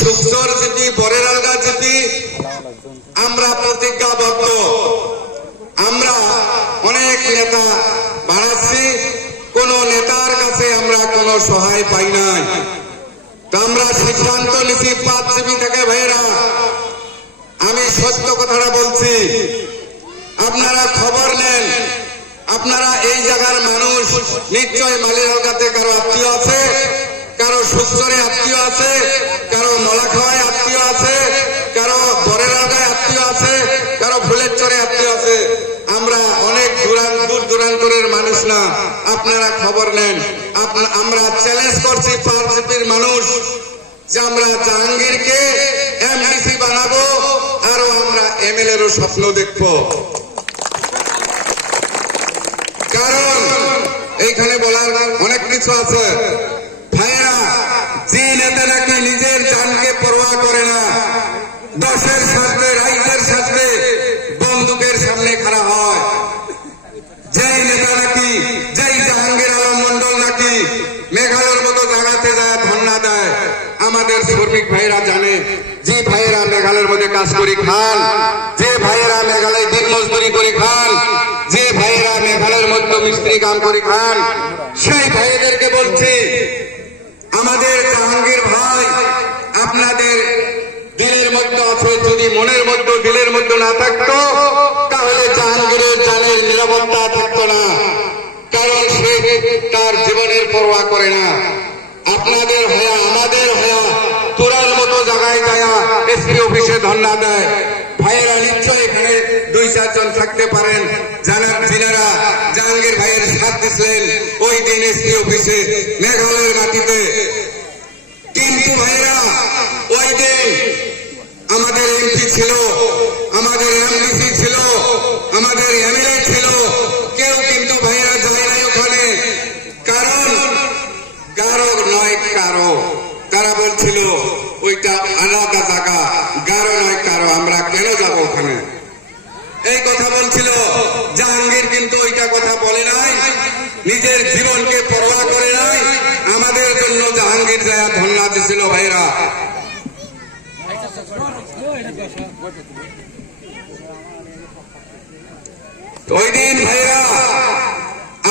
সুস্থর GP বরের আলগা GP আমরা প্রতিজ্ঞাবদ্ধ আমরা অনেক নেতা বাড়াচ্ছি। কোন নেতার কাছে আমরা কোন সহায় পাই নাই। আমরা সিদ্ধান্ত নিছি পাঁচ জিবি থেকে ভাইয়েরা, আমি সত্য কথাটা বলছি। আপনারা খবর নেন। আপনারা এই জায়গার মানুষ নিশ্চয় মালির আলগাতে কারও আত্মীয় আছে, কারও সুস্থরে আত্মীয় আছে, কারও মলাখাওয়ায় আত্মীয় আছে, কারও বরের আলগায় আত্মীয় আছে, কারও ফুলের চরে আত্মীয় আছে। আমরা অনেক দূরান দূর দূরান্তরের মানুষ না। আপনারা খবর নেন। আমরা চ্যালেঞ্জ করছি পার্সিপির মানুষ যে আমরা জাহাঙ্গীরকে এমডিসি বানাবো, আরও আমরা এমএলএরও স্বপ্ন দেখব। কারণ, এইখানে বলার অনেক কিছু আছে ভাইয়েরা যে নেতা নাকি নিজের জানকে পরোয়া করে না দশের স্বার্থে রাইটের স্বার্থে বন্দুকের সামনে খাড়া হয় যেই নেতা নাকি যেই জাহাঙ্গীর আলম মন্ডল নাকি মেঘালয়ের মতো জায়গাতে যায় ধর্ণা দেয় আমাদের শ্রমিক ভাইরা জানে, যে ভাইয়েরা মেঘালয়ের মধ্যে কাজ করি খান, যে ভাইয়েরা মেঘালয় দিন মজদুরি করে খান, যে ভাইয়েরা মেঘালয়ের মধ্যে মিস্ত্রি কাম করে খান, সেই ভাইদেরকে বলছি, আমাদের জাহাঙ্গীর ভাই আপনাদের দিলের মধ্যে আছে যদি মনের মধ্যে দিলের মধ্যে না থাকতো, তাহলে জাহাঙ্গীরের জানের নিরাপত্তা থাকতো না। কারণ সে তার জীবনের পরোয়া করে না। আপনাদের হয়া, আমাদের হয়া অফিসে দেয়। ভাইয়েরা নিশ্চয় এখানে দুই, চারজন থাকতে পারেন। জাহাঙ্গীর ভাইয়ের সাথ দিচ্ছিলেন ওই দিন এসপি অফিসে মেঘালয়ের মাটিতে। কিন্তু ভাইয়েরা, ওই দিন আমাদের এমপি ছিল, আমাদের এমডিসি ছিল, আমাদের এমএলএ ছিল কেউ কিন্তু ভাইরা যায় নাই ওখানে কারণ গারো নয় কারও তারা বলছিল ওইটা আলাদা জায়গা গারো নয় কারও আমরা কেন যাব ওখানে? এই কথা বলছিল জাহাঙ্গীর, কিন্তু ওইটা কথা বলে নাই। নিজের জীবনকে পরোয়া করে নাই। আমাদের জন্য জাহাঙ্গীর যায় ধন্যবাদ দিছিল ভাইরা। ওই দিন ভাইরা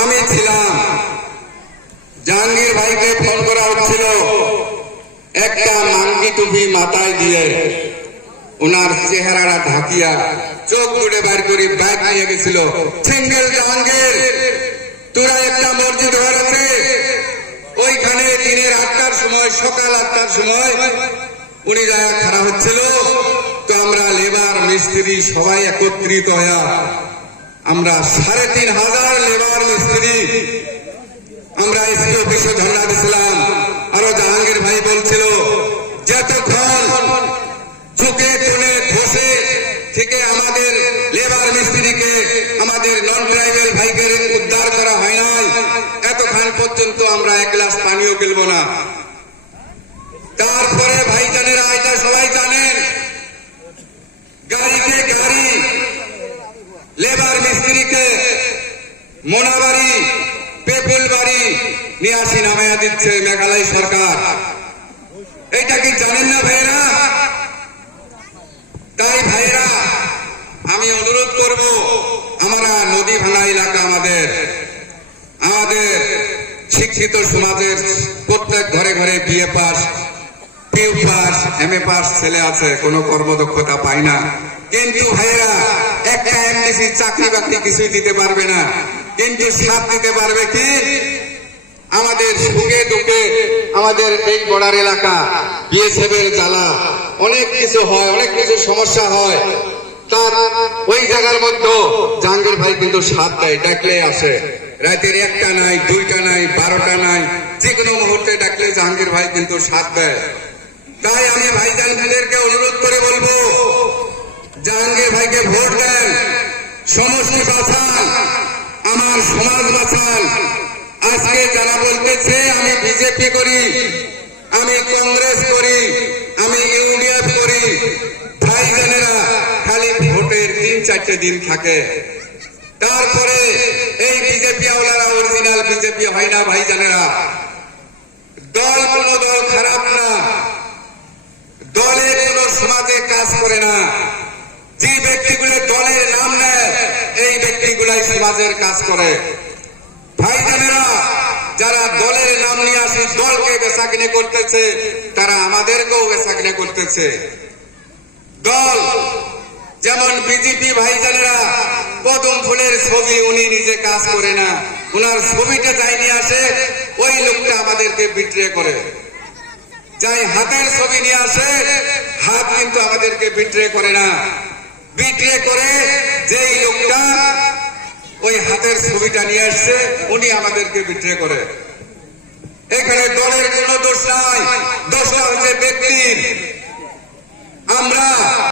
আমি ছিলাম। জাহাঙ্গীর ভাইকে ফোন করা হচ্ছিল একটা মাঙ্গি টুপি মাথায় দিয়ে। ওনার চেহারাটা ঢাকিয়া চোখ মুড়ে বার করে ব্যাগ নিয়ে গেছিল। সিঙ্গেল জাহাঙ্গীর, তোরা একটা মসজিদ আছে ওইখানে দিনের আটটার সময়, সকাল আটটার সময় উনি যা খাড়া হচ্ছিল। তো আমরা লেবার, মিস্ত্রি সবাই একত্রিত হইয়া আমরা সাড়ে তিন হাজার লেবার, মিস্ত্রি আমরা এসপি অফিসে ধর্ণা দিছিলাম। আরও জাহাঙ্গীর ভাই বলছিল, যতক্ষণ চোখে কোণে বসে থেকে আমাদের লেবার মিস্ত্রিকে, আমাদের নন ট্রাইবেল ভাইকে উদ্ধার করা হয় নাই। এতক্ষণ পর্যন্ত আমরা এক গ্লাস পানিও গেলব না। তারপরে ভাইজানেরা এটা সবাই জানেন, গাড়িতে গাড়ি, লেবার মিস্ত্রিকে মোনাবাড়ি, পেপুল বাড়ি নিয়ে আসি নামাইয়া দিচ্ছে মেঘালয় সরকার। এইটা কি জানেন না ভাইরা তাই ভাইরা আমি অনুরোধ করব, আমরা নদী ভাঙা এলাকা আমাদের আমাদের শিক্ষিত সমাজের প্রত্যেক ঘরে ঘরে B A pass, P U pass, M A pass ছেলে আছে, কোনো কর্মদক্ষতা পায় না। কিন্তু ভাইরা একটা এমডিসি চাকরি বাকরি কিছুই দিতে পারবে না। কিন্তু সাথ দিতে পারবে কি? আমাদের সুখে দুঃখে আমাদের এই বর্ডার এলাকা বিএসএফ এর জ্বালা। অনেক কিছু হয়, অনেক কিছু সমস্যা হয়। তার ওই জায়গার মধ্যে জাহাঙ্গীর ভাই কিন্তু সাথ দেয় ডাকলে আসে। রাতের একটা নাই, দুইটা নাই, বারোটা নাই যে কোনো মুহূর্তে ডাকলে জাহাঙ্গীর ভাই কিন্তু সাথ দেয়। তাই আমি ভাইজান ভাইদেরকে অনুরোধ করে বলব, জাহাঙ্গীর ভাইকে ভোট দেন, সমষ্টি বাঁচান আমার সমাজ বাঁচান আজকে যারা বলতেছে, আমি বিজেপি করি, আমি কংগ্রেস করি আমি ইউডিএফ করি। ভাইজানেরা খালি ভোটের তিন চারটে দিন থাকে। তারপরে এই বিজেপি আওলারা অরিজিনাল বিজেপি হয় না ভাইজানেরা দল কোন দল খারাপ না। দলে কোন সমাজে কাজ করে না। যে ব্যক্তিগুলো দলের নাম নেয়, এই ব্যক্তিগুলাই সমাজের কাজ করে। যারা দলের নাম নিয়ে আসি, দলকে বেসাকিনে করতেছে, তারা আমাদেরকেও বেসাকিনে করতেছে। দল, যেমন বিজেপি ভাইজানেরা, পদম ফুলের ছবি উনি নিজে কাজ করে না। উনার ছবিটা যাই নিয়ে আসে, ওই লোকটা আমাদেরকে বিট্রে করে। যাই হাতের ছবি নিয়ে আসে, হাত কিন্তু আমাদেরকে বিট্রে করে না। বিট্রে করে যেই লোকটা ওই হাতের ছবিটা নিয়ে আসছে উনি আমাদেরকে বিট্রে করে। এখানে দলের কোন দোষ নাই, দোষটা হচ্ছে ব্যক্তির। আমরা